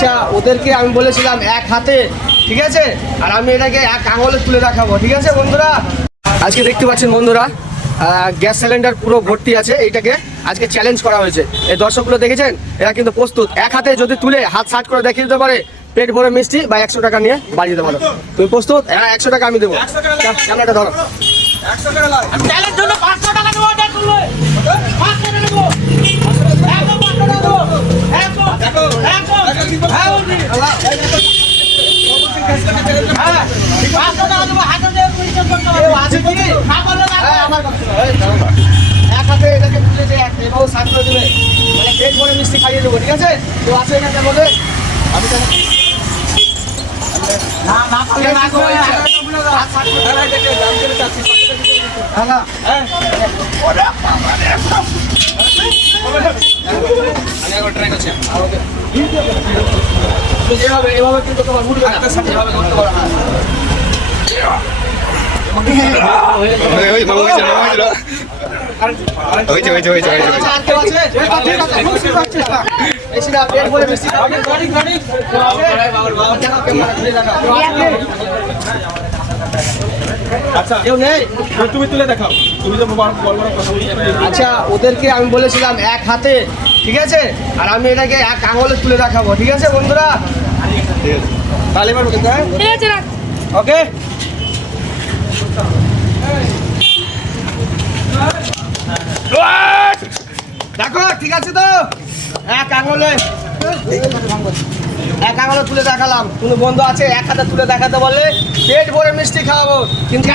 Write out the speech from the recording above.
আচ্ছা, ওদেরকে আমি বলেছিলাম এক হাতে, ঠিক আছে, আর আমি এটাকে এক আঙুলে তুলে দেখাবো, ঠিক আছে বন্ধুরা। আজকে দেখতে পাচ্ছেন বন্ধুরা, গ্যাস সিলিন্ডার পুরো ভর্তি আছে, এইটাকে আজকে চ্যালেঞ্জ করা হয়েছে। এই দর্শকগুলো দেখেছেন, এরা কিন্তু প্রস্তুত। এক হাতে যদি তুলে হাত সাট করে দেখিয়ে দিতে পারে, পেট ভরে মিষ্টি বা 100 টাকা নিয়ে বাড়ি দিতে পারো। তুমি প্রস্তুত? হ্যাঁ, 100 টাকা আমি দেবো। ক্যামেরাটা ধরো। 100 টাকা লাগ। চ্যালেঞ্জ জন্য 500 টাকা দেবো, এটা তুললে 500 টাকা দেবো। 500 টাকা দেবো। 100 হ্যাঁ বলছি। হ্যাঁ 500 টাকা দেবো, হাতে দিয়ে পরিচয় করতে হবে। আছে কি? না বললে না। আমার কথা এক হাতে এটাকে তুলে যে এভাবে সাট করে দেবে, মানে পেট ভরে মিষ্টি খাইয়ে দেবো, ঠিক আছে? তো আছে এখানটার মধ্যে আমি তো না না করলে না করে হাত সাট করে দাঁড়ায় দেখে দাম করে চাচ্ছি। হ্যাঁ হ্যাঁ আমি একবার ট্রাই করছি। ওকে, এভাবে কিন্তু তোমার উঠবে না, এভাবে করতে পারো না। তুমি তুলে দেখাও, তুমি যে বড় বড় কথা বলছো। আচ্ছা, ওদেরকে আমি বলেছিলাম এক হাতে, ঠিক আছে, আর আমি এটাকে এক আঙুলে তুলে দেখাবো, ঠিক আছে বন্ধুরা। তাহলে এবার কিন্তু ওকে, দেখো ঠিক আছে তো। এক আঙুলে তুলে দেখালাম। কোনো বন্ধু আছে এক হাতে তুলে দেখাতে বললে পেট ভরে মিষ্টি খাওয়াবো, কিন্তু